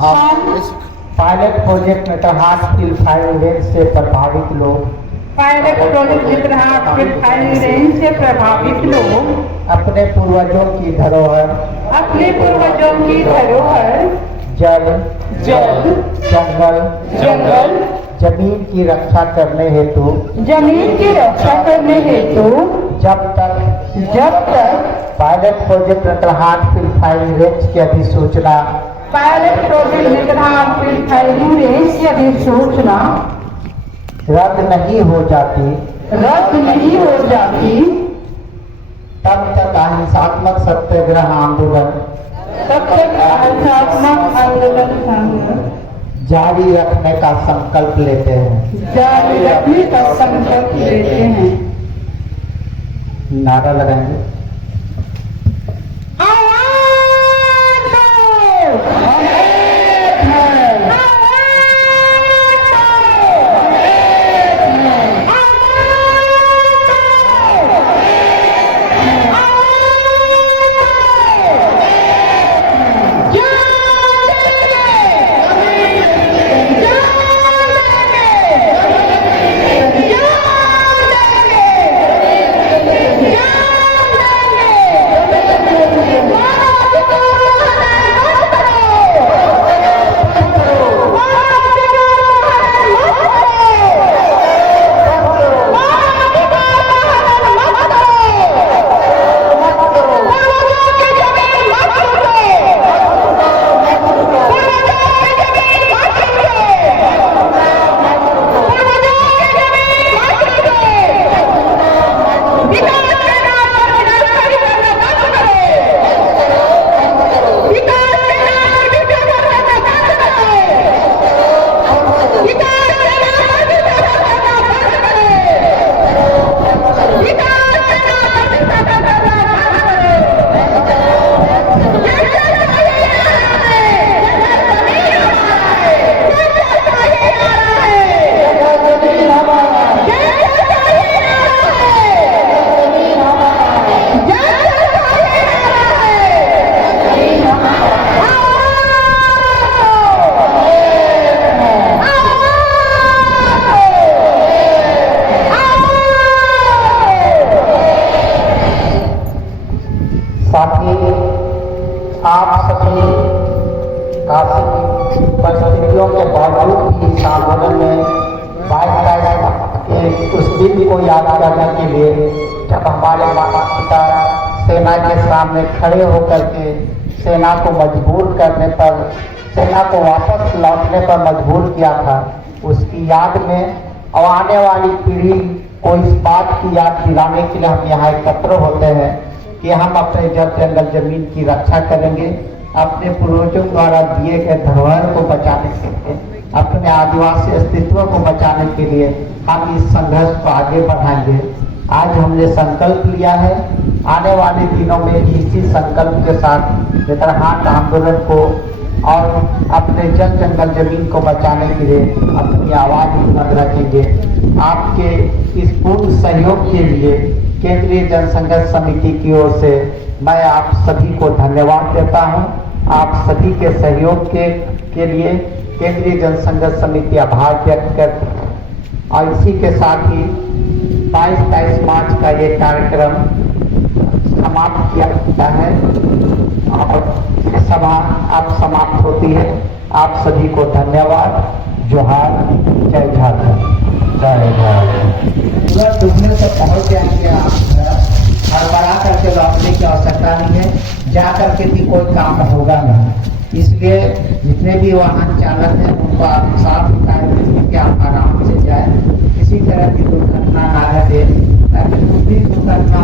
हम इस pilot project Netarhat steel firing range से प्रभावित लोग अपने पूर्वजों की धरोहर जल जंगल जमीन की रक्षा करने हेतु जब तक pilot project Netarhat steel firing range की अधिसूचना रद्द नहीं हो जाती तब तक अहिंसात्मक सत्याग्रह आंदोलन जारी रखने का संकल्प लेते हैं। नारा लगाएंगे। आप सभी काफी परिस्थितियों के बावजूद भी इस आंदोलन में 22 के उस दिन को याद करने के लिए जब हमारे माता पिता सेना के सामने खड़े होकर के सेना को मजबूर करने पर, सेना को वापस लौटने पर मजबूर किया था, उसकी याद में और आने वाली पीढ़ी को इस बात की याद दिलाने के लिए हम यहाँ एकत्र होते हैं कि हम अपने जल जंगल जमीन की रक्षा करेंगे, अपने पूर्वजों द्वारा दिए गए धरोहर को बचाने के लिए, अपने आदिवासी अस्तित्व को बचाने के लिए हम इस संघर्ष को आगे बढ़ाएंगे। आज हमने संकल्प लिया है, आने वाले दिनों में इसी संकल्प के साथ नेतरहाट आंदोलन को और अपने जल जंगल जमीन को बचाने के लिए अपनी आवाज बुलंद रखेंगे। आपके इस पूर्ण सहयोग के लिए केंद्रीय जनसंघर्ष समिति की ओर से मैं आप सभी को धन्यवाद देता हूं। आप सभी के सहयोग के लिए केंद्रीय जनसंघर्ष समिति आभार व्यक्त करती है। और इसी के साथ ही 22-23 मार्च का ये कार्यक्रम समाप्त किया जाता है और सभा अब समाप्त होती है। आप सभी को धन्यवाद। जोहार। जय झारखंड। जय झारखंड। पूरा डूबने से पहुंच जाएंगे आप, हड़बड़ा करके लौटने की आवश्यकता नहीं है, जा करके भी कोई काम होगा नहीं। इसलिए जितने भी वाहन चालक हैं उनको आप साफ हिदायत कि आप आराम से जाए, किसी तरह की दुर्घटना ना घटे, ताकि दूसरी दुर्घटना